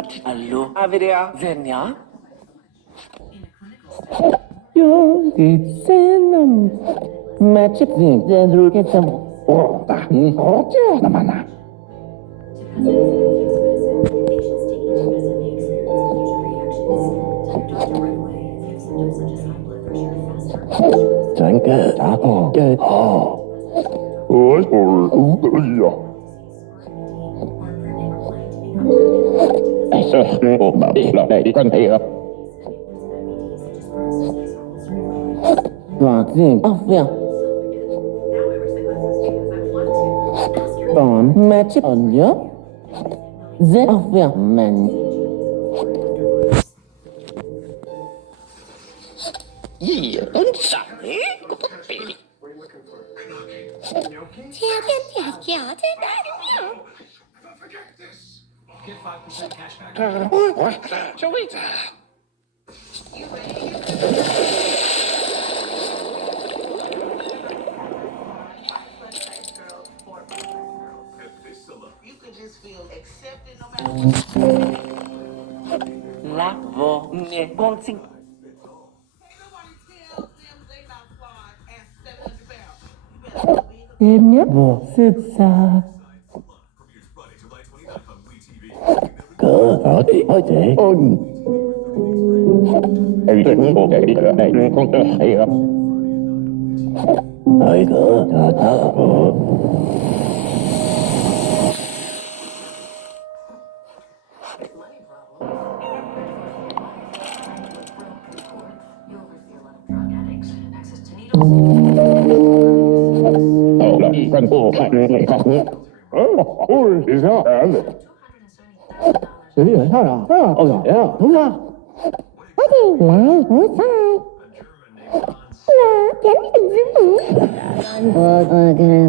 But allo averea zenia. Yo, it's in majesty. Then look at them. Oh, the mana. Drink it. Oh, good. Oh. Match on you. Then of your man. Yeah, don't stop. Baby. Get 5% cash back. Joey. You can just feel accepted no matter what. La vo ne bonsi. Ain't nobody tell them they not flawed and 700 pounds. You better believe it. In your boss, it's good. Everything okay. I got is not bad. Thế là sao nào? Ôi giời ơi, đúng không? Có gì lại hổ sai? Là chẳng hình dữ. Okay.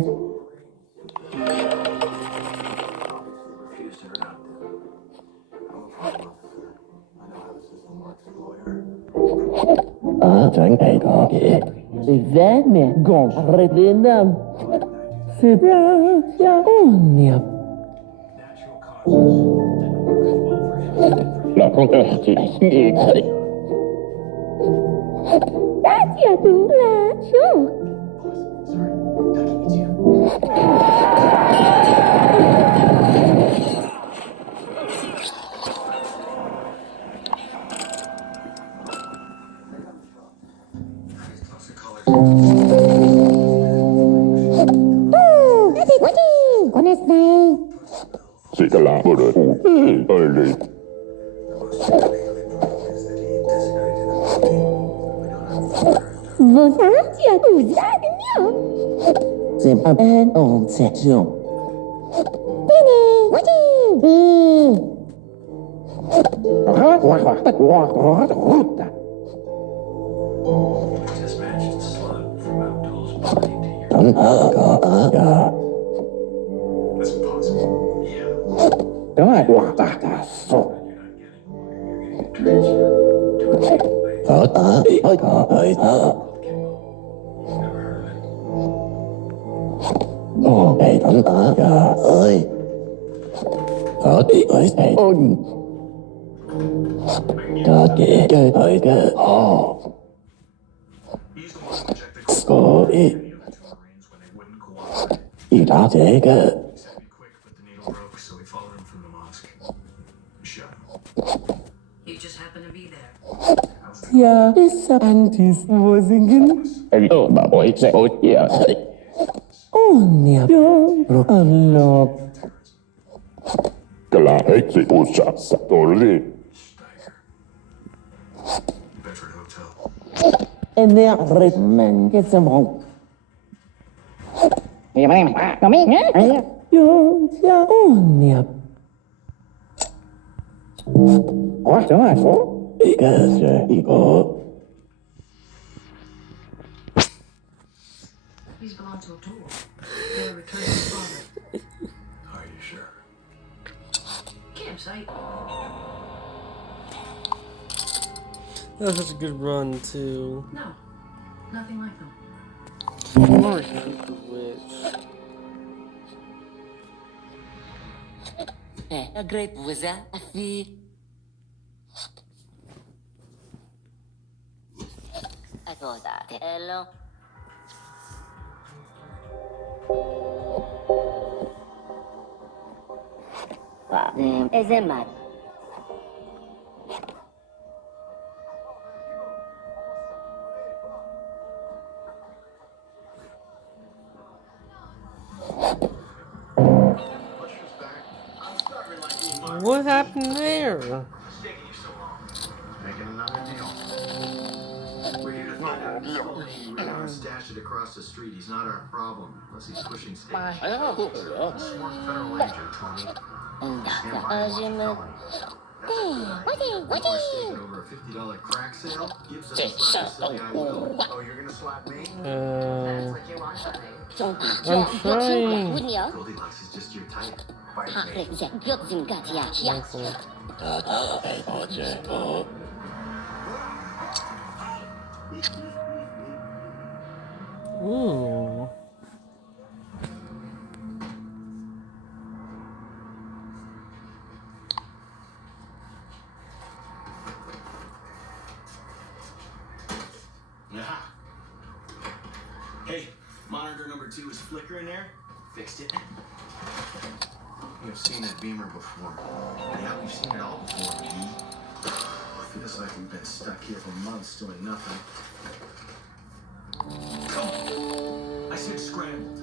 Chẳng thấy có gì. Thì vé mẹ gòn rệt đến đâm. Sự ra ôn niệm. Là con chỉ nghĩ thấy. Đã chả đúng là chú. Con es này. Chỉ có là bộ đội ơi đi. Vô giá chả đủ giá đến nhau. Xem em ổn sẽ dùng. Đây nè, quá đi. Just match the slug from Abdul's body to your That's impossible. Yeah. Đúng rồi, quả ta ta sổ. You're not getting transferred to a Ôi, Never heard of it. ồ, đây tấm ơi. Ôi, ôi. Đó kìa, chơi ơi kìa, ồ. He's the one who checked the Cô ý, the other two Marines when they wouldn't cooperate. ý đó thế kìa. He said be quick, but the needle broke, so we followed him from the mosque. We shot him. You just happened to be there. Yeah, this scientist was in. Oh, bà bối sẽ ôi kìa. Oh, niệm. Rồi, alo. Cái là hết gì bố sạc sạc tổ lên. Bedford Hotel. And they are red men. Get some home. Yo, yeah, oh, niệm. Ủa, chẳng phải số. Ý kìa, ý có. These belong to a tool. They were returned to the father. Are you sure? Campsite. That was such a good run too. No, nothing like them. Mark the witch. A great wizard, a fee. Hello. Ezemat. What happened there? Making another deal. We're here to find out if he's stolen any radar and stash it across the street. He's not our problem, unless he's pushing state. Smart federal agent, Tony. Stand by and watch a felony. What is it? Over a $50 crack sale? Gibson will slap this silly guy will. Oh, you're gonna slap me? I'm trying. Goldilocks is just your type. Fight me. Ooh. Aha. Hey, monitor number 2 is flickering there. Fixed it. We've seen that beamer before. Yeah, we've seen it all before, B. Feels like we've been stuck here for months doing nothing. I said scrambled.